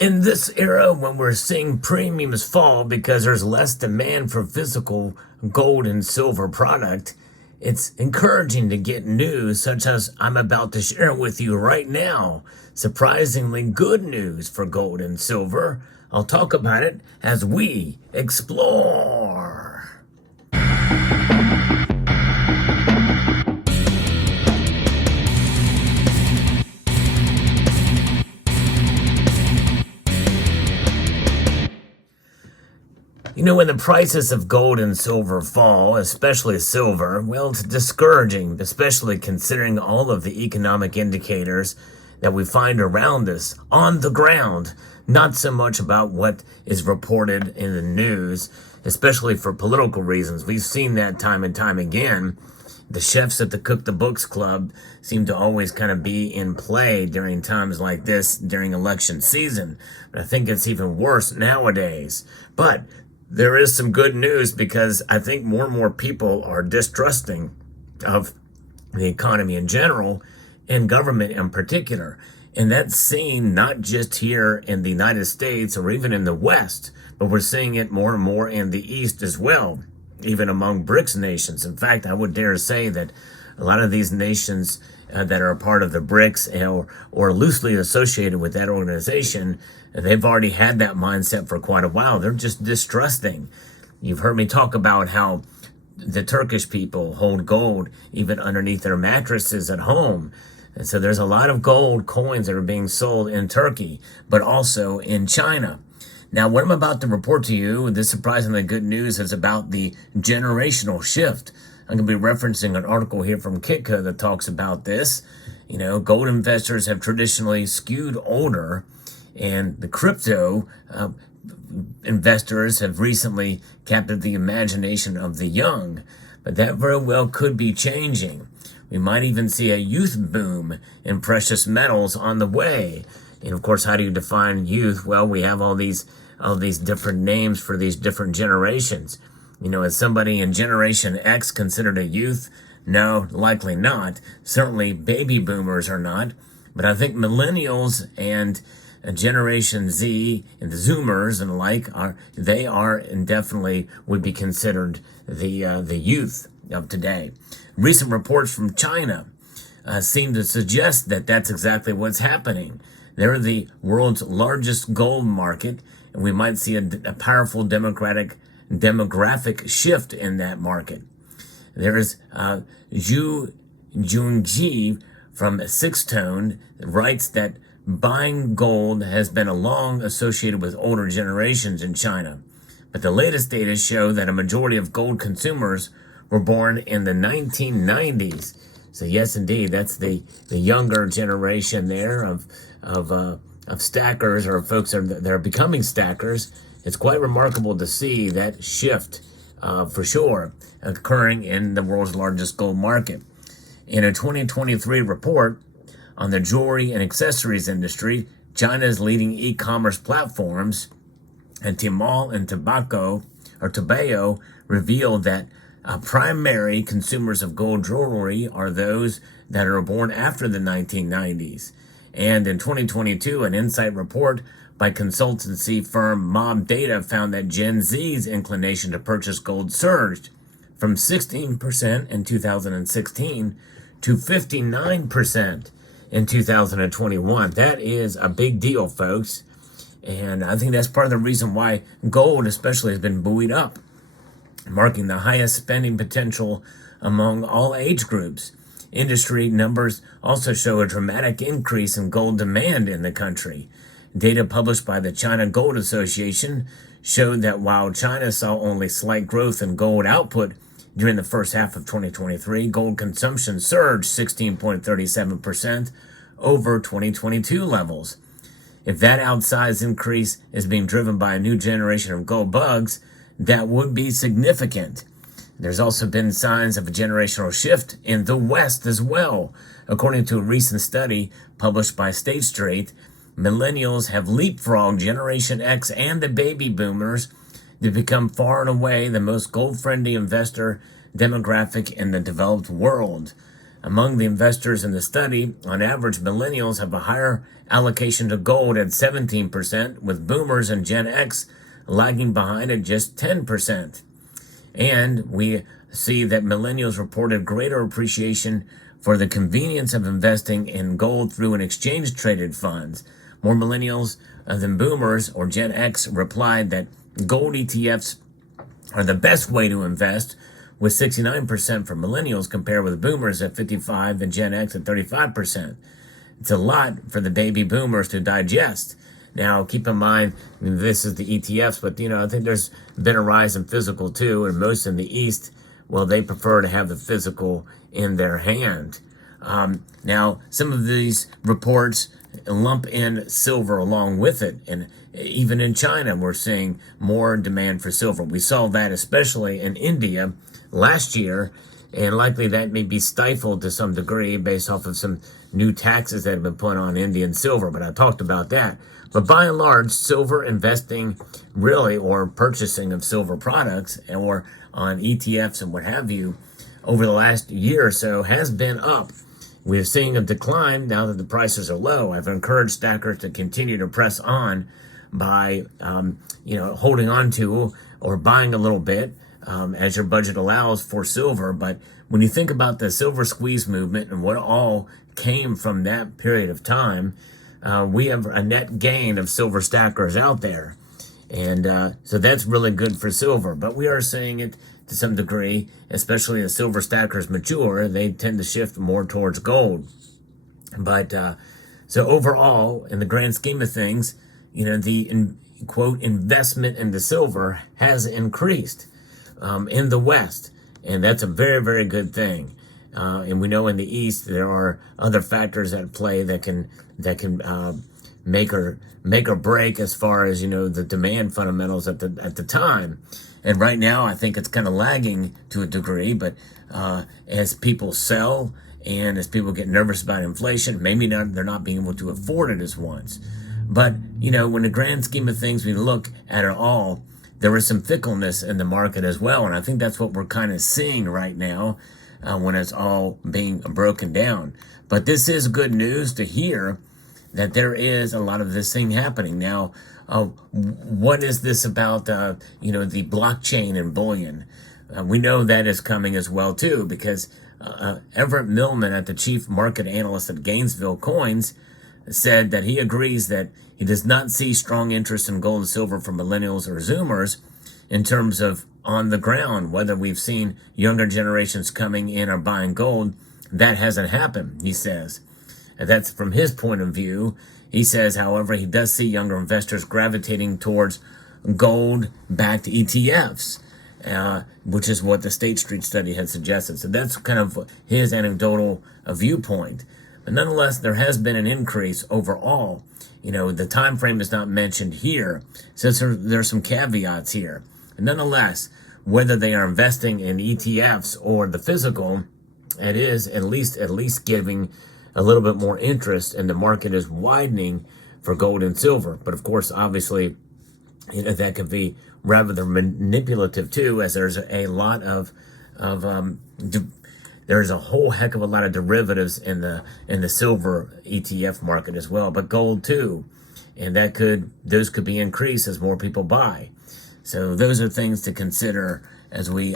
In this era, when we're seeing premiums fall because there's less demand for physical gold and silver product, it's encouraging to get news such as I'm about to share with you right now. Surprisingly good news for gold and silver. I'll talk about it as we explore. You know, when the prices of gold and silver fall, especially silver, well, it's discouraging, especially considering all of the economic indicators that we find around us on the ground. Not so much about what is reported in the news, especially for political reasons. We've seen that time and time again. The chefs at the Cook the Books Club seem to always kind of be in play during times like this, during election season. But I think it's even worse nowadays. But there is some good news because I think more and more people are distrusting of the economy in general and government in particular. And that's seen not just here in the United States or even in the West, but we're seeing it more and more in the East as well, even among BRICS nations. In fact, I would dare say that a lot of these nations that are a part of the BRICS or loosely associated with that organization, they've already had that mindset for quite a while. They're just distrusting. You've heard me talk about how the Turkish people hold gold even underneath their mattresses at home. And so there's a lot of gold coins that are being sold in Turkey, but also in China. Now, what I'm about to report to you, this surprisingly good news, is about the generational shift. I'm going to be referencing an article here from Kitka that talks about this. You know, gold investors have traditionally skewed older, and the crypto investors have recently captured the imagination of the young. But that very well could be changing. We might even see a youth boom in precious metals on the way. And of course, how do you define youth? Well, we have all these different names for these different generations. You know, is somebody in Generation X considered a youth? No, likely not. Certainly baby boomers are not. But I think millennials and Generation Z and the Zoomers and the like are and definitely would be considered the youth of today. Recent reports from China seem to suggest that that's exactly what's happening. They're the world's largest gold market, and we might see a powerful demographic shift in that market. There is Zhu Junji from Six Tone writes that buying gold has been long associated with older generations in China, but the latest data show that a majority of gold consumers were born in the 1990s. So yes, indeed, that's the younger generation there of stackers or folks that are becoming stackers. It's quite remarkable to see that shift, for sure, occurring in the world's largest gold market. In a 2023 report on the jewelry and accessories industry, China's leading e-commerce platforms, and Tmall and Taobao revealed that primary consumers of gold jewelry are those that are born after the 1990s. And in 2022, an insight report by consultancy firm Mob Data found that Gen Z's inclination to purchase gold surged from 16% in 2016 to 59% in 2021. That is a big deal, folks. And I think that's part of the reason why gold especially has been buoyed up, marking the highest spending potential among all age groups. Industry numbers also show a dramatic increase in gold demand in the country. Data published by the China Gold Association showed that while China saw only slight growth in gold output during the first half of 2023, gold consumption surged 16.37% over 2022 levels. If that outsized increase is being driven by a new generation of gold bugs, that would be significant. There's also been signs of a generational shift in the West as well. According to a recent study published by State Street, millennials have leapfrogged Generation X and the baby boomers to become far and away the most gold-friendly investor demographic in the developed world. Among the investors in the study, on average, millennials have a higher allocation to gold at 17%, with boomers and Gen X lagging behind at just 10%. And we see that millennials reported greater appreciation for the convenience of investing in gold through an exchange-traded funds. More millennials than boomers or Gen X replied that gold ETFs are the best way to invest, with 69% for millennials compared with boomers at 55% and Gen X at 35%. It's a lot for the baby boomers to digest. Now, keep in mind, this is the ETFs, but, I think there's been a rise in physical too, and most in the East, well, they prefer to have the physical in their hand. Now, some of these reports lump in silver along with it, and even in China, we're seeing more demand for silver. We saw that especially in India last year, and likely that may be stifled to some degree based off of some new taxes that have been put on Indian silver, but I talked about that. But by and large, silver investing really, or purchasing of silver products or on ETFs and what have you, over the last year or so has been up. We're seeing a decline now that the prices are low. I've encouraged stackers to continue to press on by, holding on to or buying a little bit as your budget allows for silver. But when you think about the silver squeeze movement and what all came from that period of time, we have a net gain of silver stackers out there. And so that's really good for silver. But we are seeing it to some degree, especially as silver stackers mature, they tend to shift more towards gold. But so overall, in the grand scheme of things, the quote investment into silver has increased in the West, and that's a very, very good thing. And we know in the East there are other factors at play that can make or break as far as the demand fundamentals at the time. And right now, I think it's kind of lagging to a degree, but as people sell and as people get nervous about inflation, maybe they're not being able to afford it as once. But, when the grand scheme of things, we look at it all, there is some fickleness in the market as well. And I think that's what we're kind of seeing right now when it's all being broken down. But this is good news to hear that there is a lot of this thing happening. Now, what is this about, the blockchain and bullion? We know that is coming as well, too, because Everett Millman, at the chief market analyst at Gainesville Coins, said that he agrees that he does not see strong interest in gold and silver for millennials or Zoomers in terms of on the ground, whether we've seen younger generations coming in or buying gold. That hasn't happened, he says. And that's from his point of view. He says, however, he does see younger investors gravitating towards gold-backed ETFs, which is what the State Street study had suggested. So that's kind of his anecdotal viewpoint. But nonetheless, there has been an increase overall. The time frame is not mentioned here, since there's some caveats here. And nonetheless, whether they are investing in ETFs or the physical, it is at least giving a little bit more interest, and the market is widening for gold and silver. But of course, obviously, that could be rather manipulative too, as there's a lot of there's a whole heck of a lot of derivatives in the silver ETF market as well, but gold too, and those could be increased as more people buy. So those are things to consider as we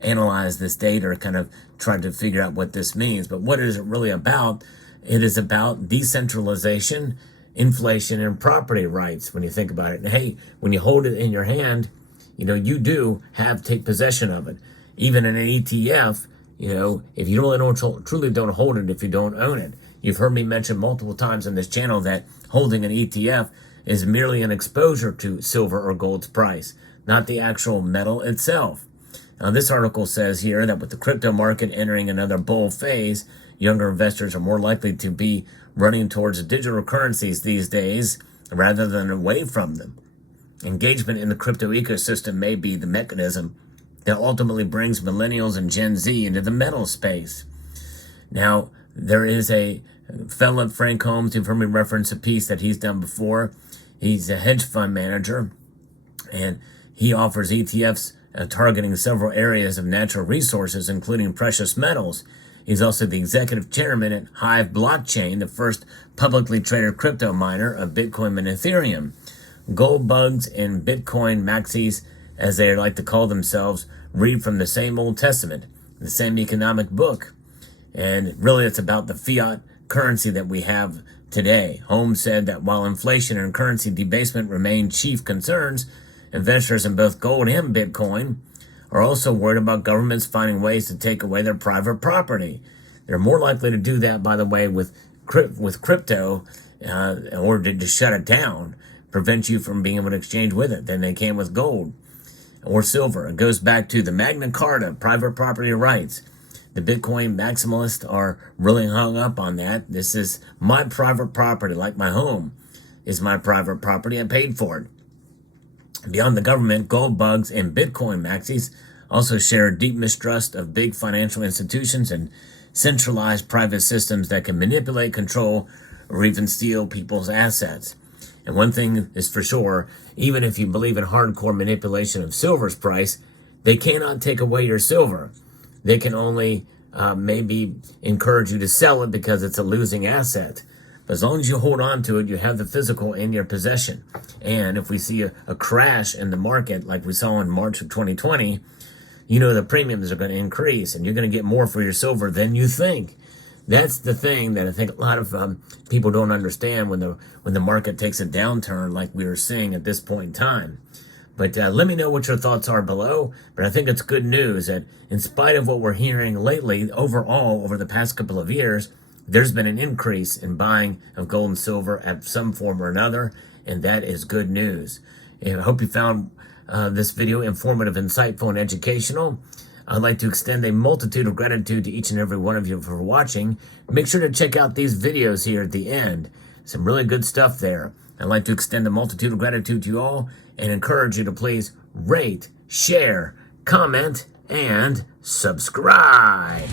analyze this data or kind of try to figure out what this means. But what is it really about? It is about decentralization, inflation, and property rights when you think about it. And hey, when you hold it in your hand, you do take possession of it. Even in an ETF, if you truly don't hold it, if you don't own it. You've heard me mention multiple times on this channel that holding an ETF is merely an exposure to silver or gold's price, not the actual metal itself. Now, this article says here that with the crypto market entering another bull phase, younger investors are more likely to be running towards digital currencies these days rather than away from them. Engagement in the crypto ecosystem may be the mechanism that ultimately brings millennials and Gen Z into the metal space. Now, there is a fellow, Frank Holmes, you've heard me reference a piece that he's done before. He's a hedge fund manager, and he offers ETFs targeting several areas of natural resources, including precious metals. He's also the executive chairman at Hive Blockchain, the first publicly traded crypto miner of Bitcoin and Ethereum. Gold bugs and Bitcoin maxis, as they like to call themselves, read from the same Old Testament, the same economic book. And really, it's about the fiat currency that we have today. Holmes said that while inflation and currency debasement remain chief concerns, investors in both gold and Bitcoin are also worried about governments finding ways to take away their private property. They're more likely to do that, by the way, with crypto in order to shut it down, prevent you from being able to exchange with it, than they can with gold or silver. It goes back to the Magna Carta, private property rights. The Bitcoin maximalists are really hung up on that. This is my private property, like my home is my private property. I paid for it. Beyond the government, gold bugs and Bitcoin maxis also share a deep mistrust of big financial institutions and centralized private systems that can manipulate, control, or even steal people's assets. And one thing is for sure, even if you believe in hardcore manipulation of silver's price, they cannot take away your silver. They can only maybe encourage you to sell it because it's a losing asset. But as long as you hold on to it, you have the physical in your possession. And if we see a crash in the market like we saw in March of 2020, you know the premiums are going to increase and you're going to get more for your silver than you think. That's the thing that I think a lot of people don't understand when the market takes a downturn like we are seeing at this point in time. But let me know what your thoughts are below. But I think it's good news that in spite of what we're hearing lately, overall, over the past couple of years, there's been an increase in buying of gold and silver at some form or another, and that is good news. And I hope you found this video informative, insightful, and educational. I'd like to extend a multitude of gratitude to each and every one of you for watching. Make sure to check out these videos here at the end. Some really good stuff there. I'd like to extend a multitude of gratitude to you all and encourage you to please rate, share, comment, and subscribe.